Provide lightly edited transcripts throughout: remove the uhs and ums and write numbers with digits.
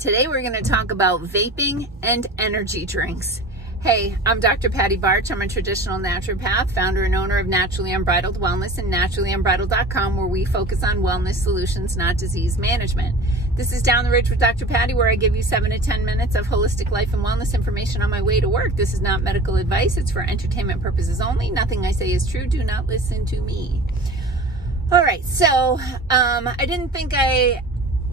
Today we're going to talk about vaping and energy drinks. Hey, I'm Dr. Patty Barch. I'm a traditional naturopath, founder and owner of Naturally Unbridled Wellness and naturallyunbridled.com, where we focus on wellness solutions, not disease management. This is Down the Ridge with Dr. Patty, where I give you 7 to 10 minutes of holistic life and wellness information on my way to work. This is not medical advice. It's for entertainment purposes only. Nothing I say is true. Do not listen to me. All right, so I didn't think I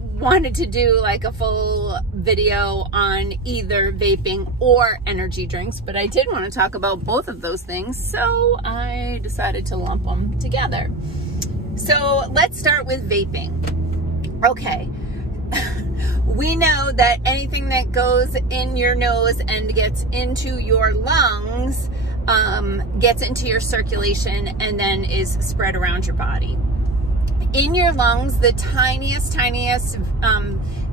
wanted to do like a full video on either vaping or energy drinks, but I did want to talk about both of those things, so I decided to lump them together. So let's start with vaping. Okay, we know that anything that goes in your nose and gets into your lungs gets into your circulation and then is spread around your body. In your lungs, the tiniest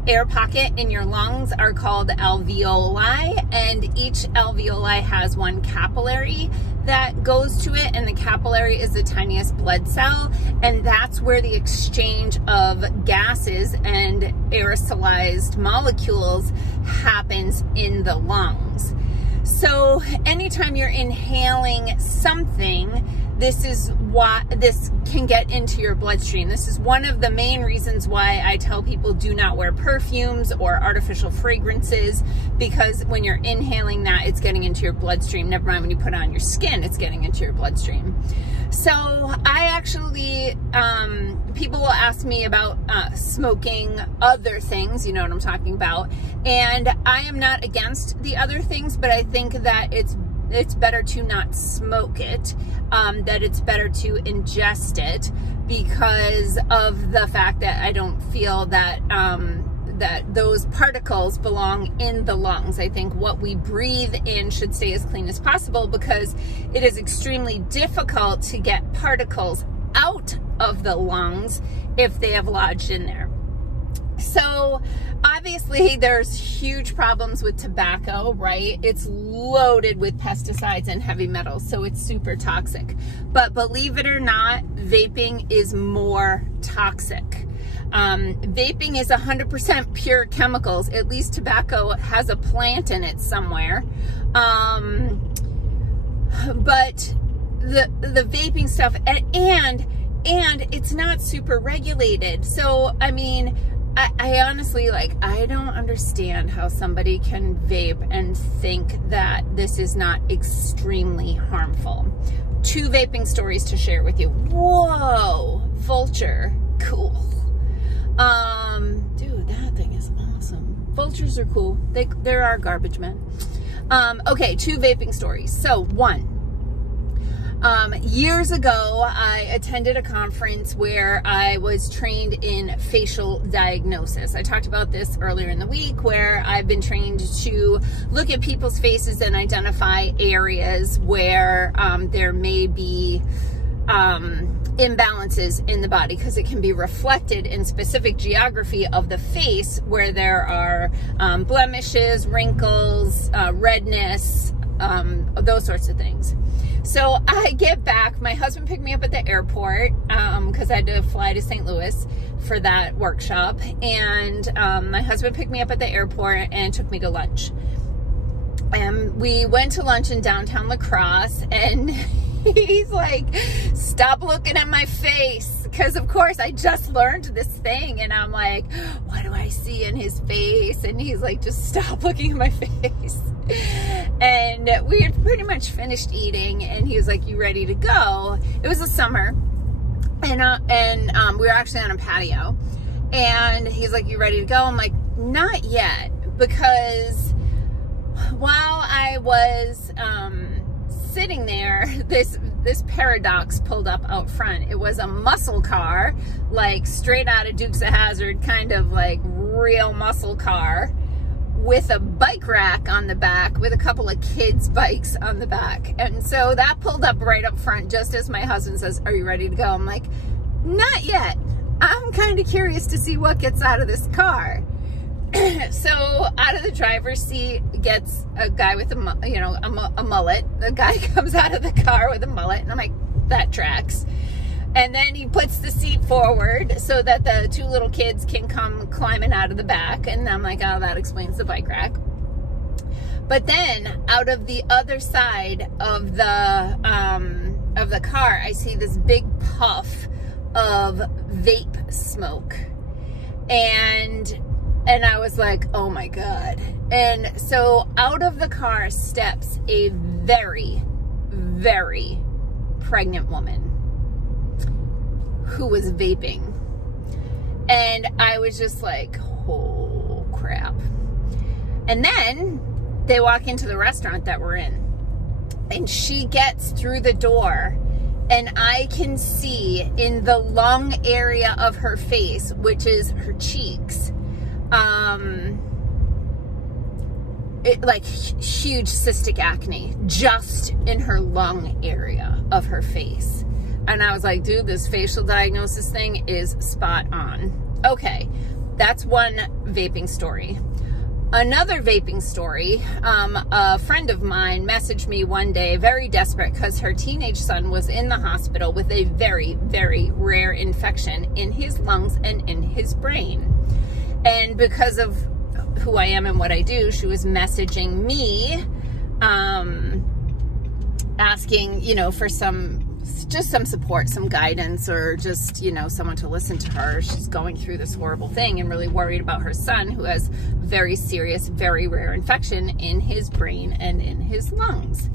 air pocket in your lungs are called alveoli, and each alveoli has one capillary that goes to it, and the capillary is the tiniest blood cell, and that's where the exchange of gases and aerosolized molecules happens in the lungs. So anytime you're inhaling something, this can get into your bloodstream. This is one of the main reasons why I tell people do not wear perfumes or artificial fragrances, because when you're inhaling that, it's getting into your bloodstream. Never mind when you put it on your skin, it's getting into your bloodstream. So I actually, people will ask me about smoking other things, you know what I'm talking about. And I am not against the other things, but I think that it's better to not smoke it, that it's better to ingest it, because of the fact that I don't feel that that those particles belong in the lungs. I think what we breathe in should stay as clean as possible, because it is extremely difficult to get particles out of the lungs if they have lodged in there. So obviously there's huge problems with tobacco, right? It's loaded with pesticides and heavy metals, so it's super toxic. But believe it or not, vaping is more toxic. Vaping is 100% pure chemicals. At least tobacco has a plant in it somewhere. But the vaping stuff, and it's not super regulated. So, I mean, I honestly, I don't understand how somebody can vape and think that this is not extremely harmful. 2 vaping stories to share with you. Whoa, Vulture, cool. Dude, that thing is awesome. Vultures are cool. There are garbage men. Okay, 2 vaping stories. So 1. Years ago, I attended a conference where I was trained in facial diagnosis. I talked about this earlier in the week, where I've been trained to look at people's faces and identify areas where there may be imbalances in the body, because it can be reflected in specific geography of the face where there are blemishes, wrinkles, redness, those sorts of things. So I get back, my husband picked me up at the airport because I had to fly to St. Louis for that workshop, and my husband picked me up at the airport and took me to lunch. And we went to lunch in downtown La Crosse, and he's like, stop looking at my face, because of course I just learned this thing, and I'm like, what do I see in his face? And he's like, just stop looking at my face. And we had pretty much finished eating, and he was like, you ready to go? It was the summer, and we were actually on a patio, and he's like, you ready to go? I'm like, not yet, because while I was sitting there, this paradox pulled up out front. It was a muscle car, like straight out of Dukes of Hazzard, kind of like real muscle car, with a bike rack on the back with a couple of kids' bikes on the back. And so that pulled up right up front just as my husband says, are you ready to go? I'm like, not yet. I'm kind of curious to see what gets out of this car. So out of the driver's seat gets a guy with a mullet. The guy comes out of the car with a mullet, and I'm like, that tracks. And then he puts the seat forward so that the two little kids can come climbing out of the back. And I'm like, oh, that explains the bike rack. But then out of the other side of the car, I see this big puff of vape smoke. And I was like, oh my God. And so out of the car steps a very, very pregnant woman who was vaping. And I was just like, oh crap. And then they walk into the restaurant that we're in, and she gets through the door, and I can see in the lung area of her face, which is her cheeks, like huge cystic acne just in her lung area of her face. And I was like, dude, this facial diagnosis thing is spot on. Okay, that's one vaping story. Another vaping story, a friend of mine messaged me one day, very desperate, because her teenage son was in the hospital with a very, very rare infection in his lungs and in his brain. And because of who I am and what I do, she was messaging me, asking, you know, for just some support, some guidance, or just, you know, someone to listen to her. She's going through this horrible thing and really worried about her son, who has very serious, very rare infection in his brain and in his lungs.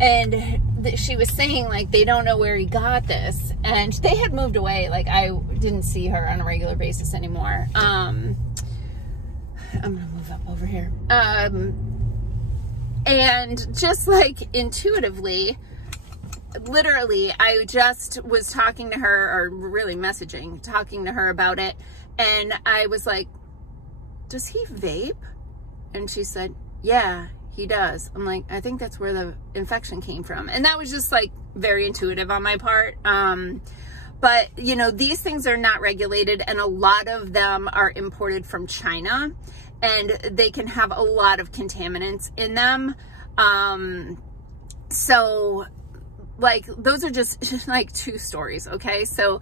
And she was saying, like, they don't know where he got this. And they had moved away. Like, I didn't see her on a regular basis anymore. I'm going to move up over here. And just like intuitively, literally, I just was talking to her, or really talking to her about it. And I was like, does he vape? And she said, yeah, he does. I'm like, I think that's where the infection came from. And that was just like very intuitive on my part. But you know, these things are not regulated, and a lot of them are imported from China, and they can have a lot of contaminants in them. So like, those are just like two stories, okay? So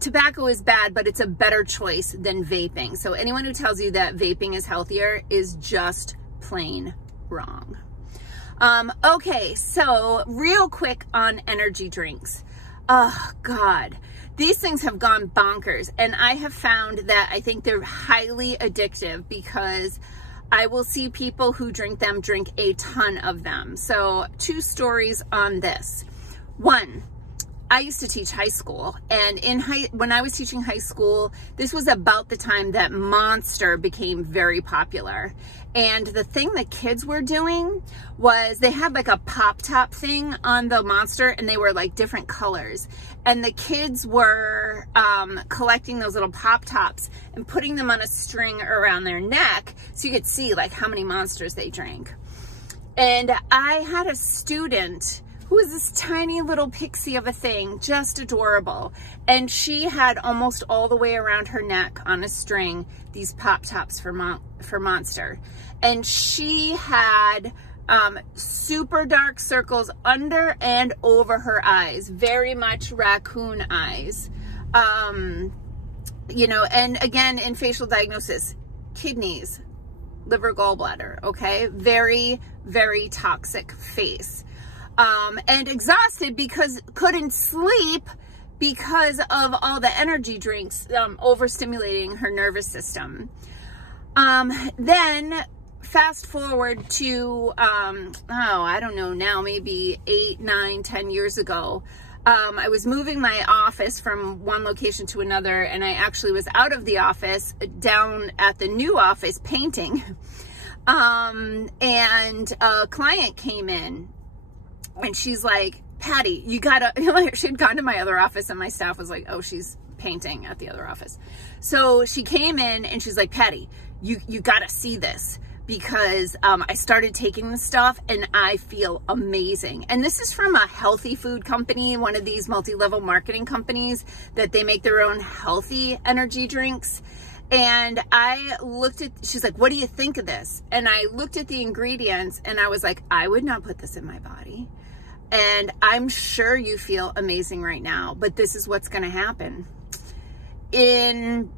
tobacco is bad, but it's a better choice than vaping. So anyone who tells you that vaping is healthier is just plain wrong. Okay, so real quick on energy drinks. Oh God, these things have gone bonkers, and I have found that I think they're highly addictive, because I will see people who drink them drink a ton of them. So two stories on this. One, I used to teach high school, and when I was teaching high school, this was about the time that Monster became very popular. And the thing the kids were doing was they had like a pop top thing on the Monster, and they were like different colors. And the kids were collecting those little pop tops and putting them on a string around their neck so you could see like how many Monsters they drank. And I had a student who was this tiny little pixie of a thing, just adorable. And she had almost all the way around her neck on a string these pop tops for Monster. And she had super dark circles under and over her eyes, very much raccoon eyes. You know, and again, in facial diagnosis, kidneys, liver, gallbladder, okay? Very, very toxic face. And exhausted because couldn't sleep because of all the energy drinks, overstimulating her nervous system. Then fast forward to, I don't know now, maybe 8, 9, 10 years ago. I was moving my office from one location to another, and I actually was out of the office down at the new office painting. And a client came in, and she's like, Patty, you gotta, she had gone to my other office, and my staff was like, oh, she's painting at the other office. So she came in and she's like, Patty, you gotta see this, because I started taking this stuff and I feel amazing. And this is from a healthy food company, one of these multi-level marketing companies that they make their own healthy energy drinks. And I looked at, she's like, what do you think of this? And I looked at the ingredients and I was like, I would not put this in my body. And I'm sure you feel amazing right now, but this is what's going to happen. In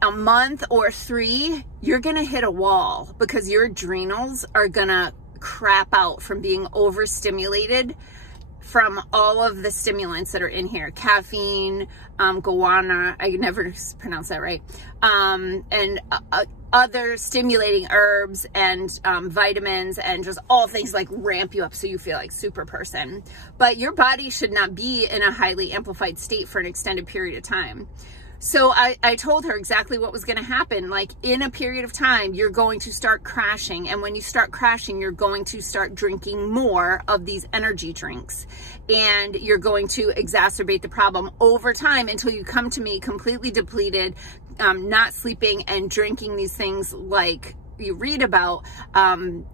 a month or 3, you're going to hit a wall because your adrenals are going to crap out from being overstimulated from all of the stimulants that are in here. Caffeine, guarana, I never pronounce that right, and other stimulating herbs and vitamins, and just all things like ramp you up so you feel like super person. But your body should not be in a highly amplified state for an extended period of time. So I told her exactly what was going to happen. Like, in a period of time, you're going to start crashing. And when you start crashing, you're going to start drinking more of these energy drinks. And you're going to exacerbate the problem over time until you come to me completely depleted, not sleeping and drinking these things like you read about, and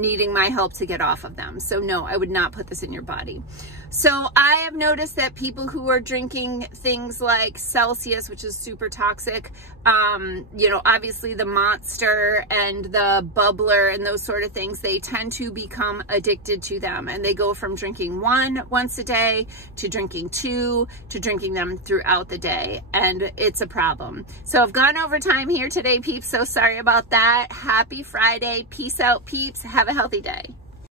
needing my help to get off of them. So no, I would not put this in your body. So I have noticed that people who are drinking things like Celsius, which is super toxic, you know, obviously the Monster and the Bubbler and those sort of things, they tend to become addicted to them. And they go from drinking 1 once a day to drinking 2 to drinking them throughout the day. And it's a problem. So I've gone over time here today, peeps. So sorry about that. Happy Friday. Peace out, peeps. Have a healthy day.